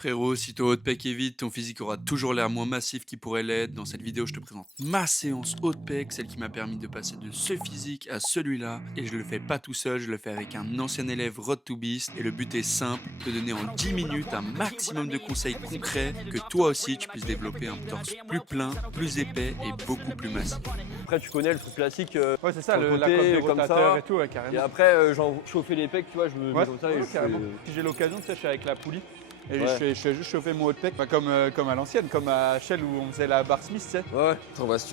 Frérot, si ton haut de pec est vide, ton physique aura toujours l'air moins massif qu'il pourrait l'être. Dans cette vidéo, je te présente ma séance haut de pec, celle qui m'a permis de passer de ce physique à celui-là. Et je le fais pas tout seul, je le fais avec un ancien élève Road to Beast. Et le but est simple, te donner en 10 minutes un maximum de conseils concrets que toi aussi tu puisses développer un torse plus plein, plus épais et beaucoup plus massif. Après, tu connais le truc classique. Ouais, c'est ça, sur le la côté, coiffe de comme rotateur ça. et tout, ouais, carrément. Et après, genre chauffer les pecs, tu vois, je me mets Ouais, comme ça et je carrément. fais- Si j'ai l'occasion, tu sais, je suis avec la poulie. Et Ouais. je fais juste chauffer mon haut de pec, enfin, comme à l'ancienne, comme à Shell où on faisait la bar Smith, tu sais. Ouais, ouais.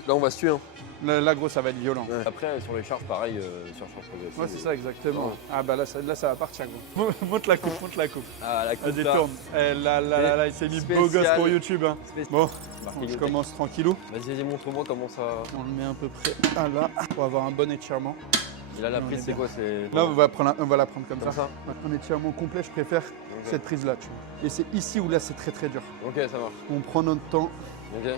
Là, on va se tuer. Hein. Là, gros, ça va être violent. Ouais. Après, sur les charges, pareil, sur charge progressive. Ouais, c'est ça, exactement. Ouais. Ah bah là, ça va partir, gros. Monte la coupe, monte la coupe. Ah, la Elle coupe là. détourne. Là, il s'est mis beau gosse Spécial. pour YouTube. Hein. Bon, Marqué je le commence tranquillou. texte. Vas-y, montre-moi comment ça. On le met à peu près là, pour avoir un bon étirement. Et là, la On est prise, c'est bien. quoi? C'est. Là, on va la prendre comme Comme ça. ça. Un étirement complet, je préfère Ok. cette prise-là, tu vois. Et c'est ici où là, c'est très très dur. Ok, ça marche. On prend notre temps. Ok.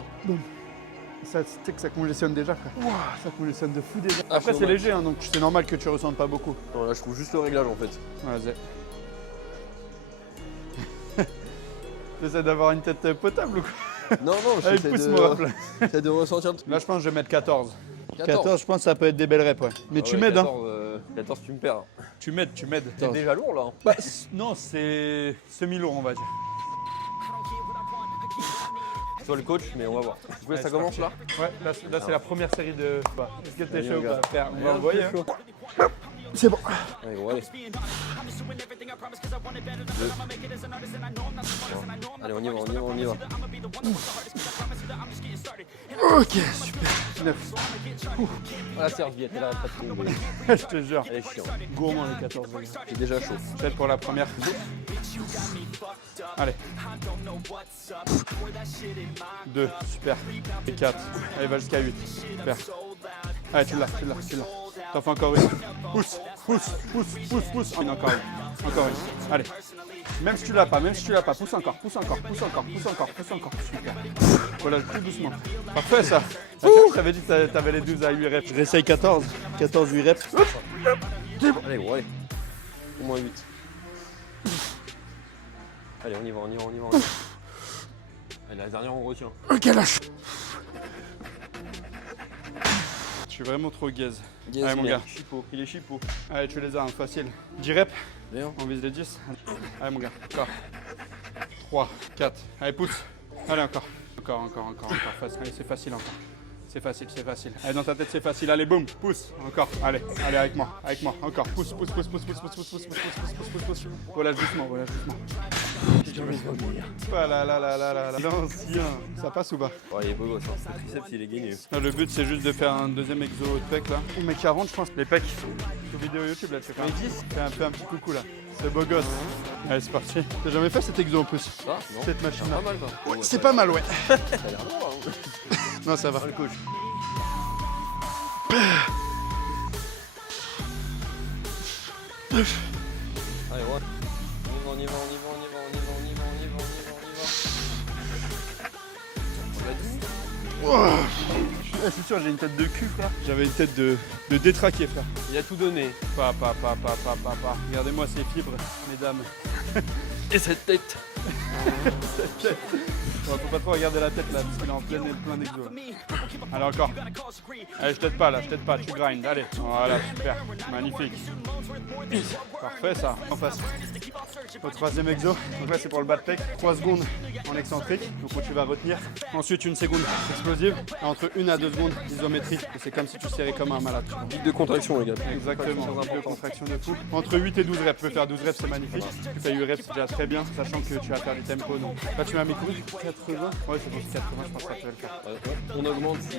Ça, tu sais que ça congestionne déjà, frère. Ouah, ça congestionne de fou déjà. Ah, Après, c'est c'est normal. léger, hein, donc c'est normal que tu ressentes pas beaucoup. Non, là, je trouve juste le réglage en fait. Vas-y. J'essaie d'avoir une tête potable ou quoi? Non, non, Allez, j'essaie pousse-moi, là. j'essaie de ressentir le truc. Là, je pense que je vais mettre 14. 14. 14, je pense que ça peut être des belles reps, ouais. Mais Ah tu ouais, m'aides, hein. 14, tu me perds. Tu m'aides. C'est déjà lourd là. Bah, non, c'est semi-lourd, on va dire. Toi le coach, mais on va voir. Du coup, là, Ouais, ça c'est commence parti. là. Ouais, là c'est la première série de. Bah, est-ce que t'es Allez, chaud ou regarde. pas, frère? On va Regarde, envoyer. je suis Hein. C'est bon. Allez, gros, allez. Allez, on y va. Ok, super. 9. Ah, la serviette, elle arrête pas de tomber. Je te jure. Elle est chiante. Gourmand les 14 degrés. C'est déjà chaud. Peut-être pour la première. Allez. 2, super. Et 4. Allez, va jusqu'à 8. Super. Allez, tu l'as. T'en fais encore une. Pousse. Encore une. Allez. Même si tu l'as pas, pousse encore. Super. Voilà, tout doucement. Parfait ça. Je t'avais dit que t'avais les 12 à 8 reps. J'essaye 14. 14, 8 reps. Allez, gros, allez. Au moins 8. Allez, on y va. Allez, la dernière, on retient. Ok, lâche. Je suis vraiment trop gaze. Allez, mon gars. Il est chipot. Allez, tu les as, hein, facile. 10 reps. Bien. On vise les 10. Allez, mon gars. Encore. 3, 4. Allez, pousse. Allez, encore. Facile. Allez, c'est facile encore. C'est facile. Allez, dans ta tête, c'est facile. Allez, boum. Pousse. Encore. Allez, avec moi. Encore. Pousse. Voilà, doucement. Voilà, là. L'ancien. Ça passe ou pas? Oh, il est beau gosse. Hein. Le triceps, il est gagné. Là, le but, c'est juste de faire un deuxième exo de pec, là. On met 40, je pense. Les pecs. Sur vidéo YouTube, là, tu fais un 10. Fais un petit coucou, là. C'est beau gosse. Allez, c'est parti. T'as jamais fait cet exo en plus? Ça, non? Cette machine-là. Pas mal, ça. C'est pas mal, ouais. Ça a l'air lourd, hein. Non, ça va. Le coach. Allez, ouais. On y va. On l'a dit. C'est sûr, j'ai une tête de cul, frère. J'avais une tête de détraqué, frère. Il a tout donné. Pas. Regardez-moi ces fibres, mesdames. Et cette tête. Bon, faut pas trop regarder la tête, là, parce qu'il est en plein d'exo. Allez, encore. Allez, je t'aide pas, tu grindes. Allez, voilà, super. Magnifique. Parfait, ça. En face. Au troisième exo. Donc là, c'est pour le bas de pec. 3 secondes en excentrique. Donc tu vas retenir. Ensuite, une seconde explosive. Et entre 1 à 2 secondes isométrique. Et c'est comme si tu serrais comme un malade. Pic de contraction, les gars. Exactement. De contraction de fou. Entre 8 et 12 reps. Tu peux faire 12 reps, c'est magnifique. Tu fais 8 reps, c'est déjà très bien. Sachant que tu vas faire du tempo. Donc là, tu m'as mis combien? 80. Ouais, c'est pour 80, je pense que ça peut le faire. On augmente si.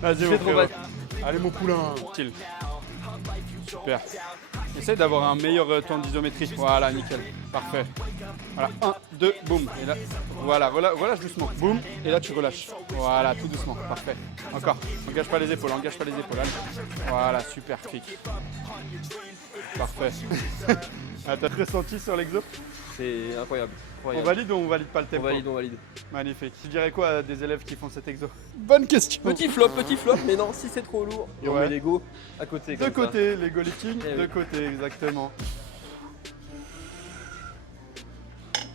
Vas-y, mon Fais trop frérot. bas. Allez, mon poulain. Chill. Super. Essaye d'avoir un meilleur temps d'isométrie. Voilà, nickel. Parfait. Voilà, 1, 2, boum. Et là, voilà, relâche doucement. Boum. Et là, tu relâches. Voilà, tout doucement. Parfait. Encore. Engage pas les épaules. Allez. Voilà, super. Kick. Parfait. Ah, t'as ressenti sur l'exo? C'est incroyable. On valide ou on valide pas le tempo? On valide. Magnifique. Tu dirais quoi à des élèves qui font cet exo? Bonne question. Petit flop, mais non, si c'est trop lourd, et on Ouais. met l'ego à côté. De comme ça. côté, les go lifting, Eh de oui. côté, exactement.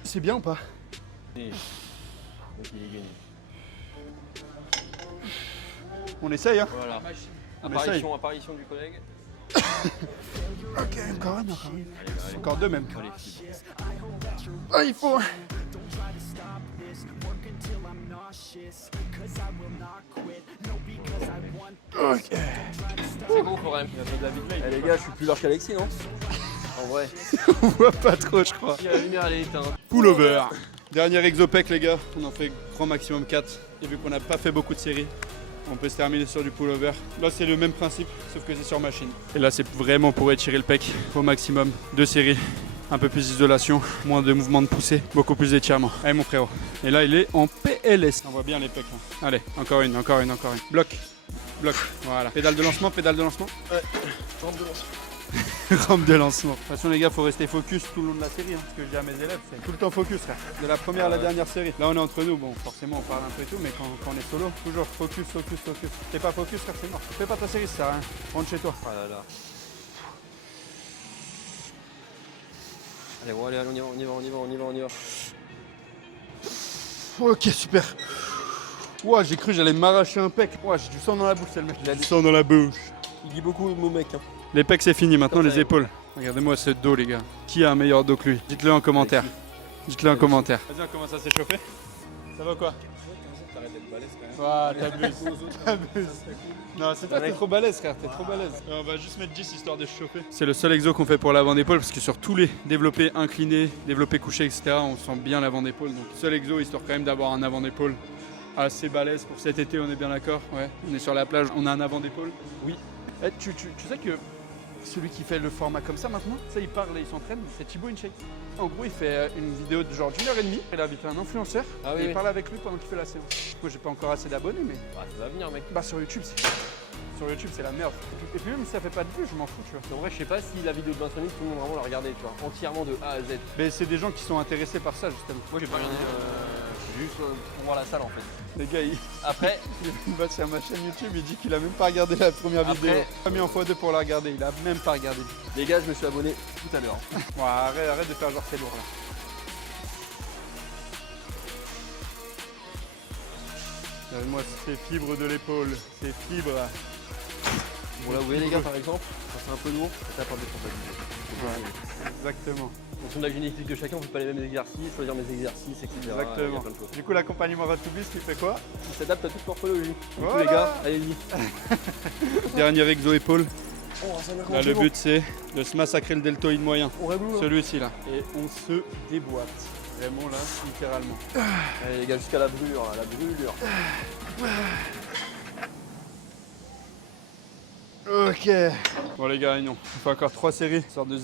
C'est bien ou pas? Et... Donc il est gagné. On essaye, hein? Voilà. On essaye. Apparition du collègue. Ok, encore une, encore une. Allez, Encore deux même. allez. Ah, il faut. Ok. C'est bon, Forem. Eh les gars, je suis plus large qu'Alexis, non? En vrai. On voit pas trop, je crois. Si la lumière elle est éteinte. Pullover. Dernier exopec, les gars. On en fait grand maximum 4. Et vu qu'on n'a pas fait beaucoup de séries, on peut se terminer sur du pullover. Là, c'est le même principe, sauf que c'est sur machine. Et là, c'est vraiment pour étirer le pec au maximum. 2 séries. Un peu plus d'isolation, moins de mouvements de poussée, beaucoup plus d'étirement. Allez mon frérot. Et là il est en PLS. On voit bien les pecs là. Allez, encore une, encore une, encore une. Bloc. Bloc. Voilà. Pédale de lancement, pédale de lancement. Ouais. Rampe de lancement. Rampe de lancement. De toute façon les gars, faut rester focus tout le long de la série. Ce que je dis à mes élèves, c'est tout le temps focus frère. De la première à la dernière série. Là on est entre nous, bon forcément on parle un peu et tout, mais quand on est solo, toujours focus, focus, focus. T'es pas focus frère, c'est mort. Fais pas ta série, ça sert à rien. Rentre chez toi. Ah là là. Allez, bon, allez, on y va, on y va, on y va, on y va, on y va. Ok, super. Ouah, j'ai cru que j'allais m'arracher un pec. Ouah, j'ai du sang dans la bouche, c'est le mec. J'ai du sang dans la bouche. Il dit beaucoup mon mec. Hein. Les pecs, c'est fini. Maintenant, Comme les ça, épaules. Regardez-moi ce dos, les gars. Qui a un meilleur dos que lui? Dites-le en commentaire. Dites-le en commentaire. Vas-y, on commence à s'échauffer. Ça va quoi? T'arrêtes d'être balèze quand même. Ouah, t'abuses. Non, c'est toi, t'es trop balèze, frère. T'es trop balèze. On va juste mettre 10 histoire de se chauffer. C'est le seul exo qu'on fait pour l'avant d'épaule parce que sur tous les développés inclinés, développés couchés, etc., on sent bien l'avant d'épaule. Donc, seul exo histoire quand même d'avoir un avant d'épaule assez balèze pour cet été, on est bien d'accord? Ouais. On est sur la plage, on a un avant d'épaule? Oui. Eh, tu sais que celui qui fait le format comme ça maintenant, ça il parle et il s'entraîne, c'est Thibaut InShape. En gros, il fait une vidéo de genre d'1h30. Il a invité un influenceur Ah oui, et il oui. parle avec lui pendant qu'il fait la séance. Du coup, j'ai pas encore assez d'abonnés, mais Bah, ça va venir, mec. bah sur YouTube, c'est la merde. Et puis même si ça fait pas de vues, je m'en fous, tu vois. En vrai, je sais pas si la vidéo de 20 minutes, tout le monde vraiment la regardait, tu vois. Entièrement de A à Z. Mais c'est des gens qui sont intéressés par ça, justement. Moi, j'ai pas regardé juste pour voir la salle en fait. Les gars, Après, il va sur ma chaîne YouTube, il dit qu'il a même pas regardé la première vidéo. Après- Il a mis en x2 pour la regarder, il a même pas regardé. les gars, je me suis abonné tout à l'heure. Bon, arrête de faire genre c'est lourd là. Regardez-moi ces fibres de l'épaule, ces fibres. Bon, là, vous voyez, les gars, par exemple, quand c'est un peu lourd, ça tape par décompatibilité. Exactement. En fonction de la génétique de chacun, on fait pas les mêmes exercices, choisir mes exercices, etc. Il y a Exactement. plein de choses. Du coup, l'accompagnement Road to Beast, il fait quoi? Il s'adapte à toute morphologie. Du coup, Voilà. les gars, allez-y. Dernier exo épaule. Oh, ça m'a Là, le but c'est de se massacrer le deltoïde moyen. On règle où, hein. Celui-ci là. Et on se déboîte. Vraiment là, littéralement. Allez, les gars, jusqu'à la brûlure, là, la brûlure. Ok. Bon les gars, non. On fait encore 3 séries. Sorte de...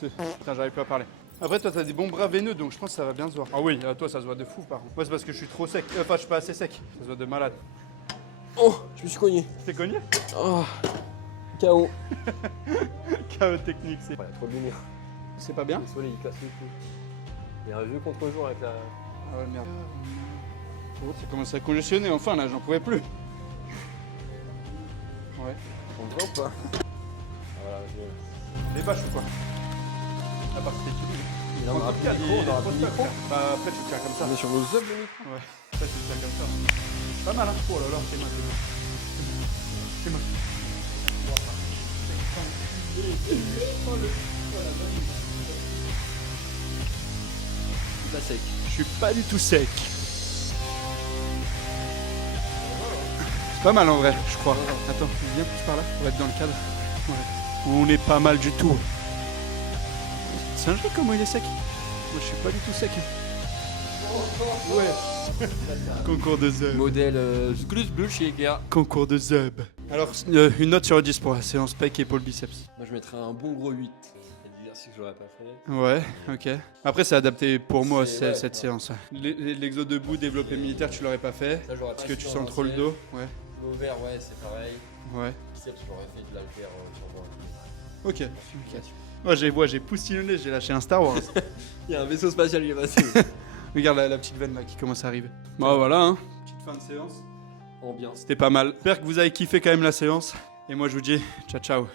Putain, j'arrive pas à parler. Après, toi, t'as des bons bras veineux, donc je pense que ça va bien se voir. Ah oui, toi, ça se voit de fou, par contre. Moi, c'est parce que je suis trop sec. Enfin, je suis pas assez sec. Ça se voit de malade. Oh, je me suis cogné. T'es cogné? Oh, KO. KO technique, c'est. Ouais, trop de lumière. C'est pas bien? Le soleil, il casse le cou. Il y a un vieux contre-jour avec la. Ah ouais, merde. Oh, ça commence à congestionner, enfin, là, j'en pouvais plus. Ouais. On te voit ou pas? Voilà, je... Les bâches ou quoi? À part que Il en aura plus de micro, on aura plus de micro. Bah, après, tu tiens comme ça. On est sur nos œufs, le micro. Ouais, après, tu tiens comme ça. Pas mal, hein? Oh là là, c'est mal. C'est mal. Tout pas sec. Je suis pas du tout sec. C'est pas mal en vrai, je crois. Attends, viens plus par là pour être dans le cadre. Ouais. On est pas mal du tout. C'est un jeu comment il est sec. Moi je suis pas du tout sec. Ouais. Concours de Zeb. Modèle Glus les gars. Concours de Zeb. Alors, une note sur 10 pour la séance pec, épaule, biceps. Moi, je mettrais un bon gros 8. Il y a des exercices que j'aurais pas fait. Ouais, ok. Après, c'est adapté pour moi C'est- ouais, cette séance. L'exo debout, développé militaire, tu l'aurais pas fait. Ça, j'aurais Parce pas que fait tu en sens trop le partiel. dos. Ouais, L'ovaire, ouais, c'est pareil. ouais. Biceps, j'aurais fait de l'haltère sur Ok. Moi, j'ai poussillonné, j'ai lâché un Star Wars. Il y a un vaisseau spatial qui est passé. Regarde la petite veine là qui commence à arriver. Bon, voilà, hein. Petite fin de séance. Ambiance. C'était pas mal. J'espère que vous avez kiffé quand même la séance. Et moi, je vous dis ciao, ciao.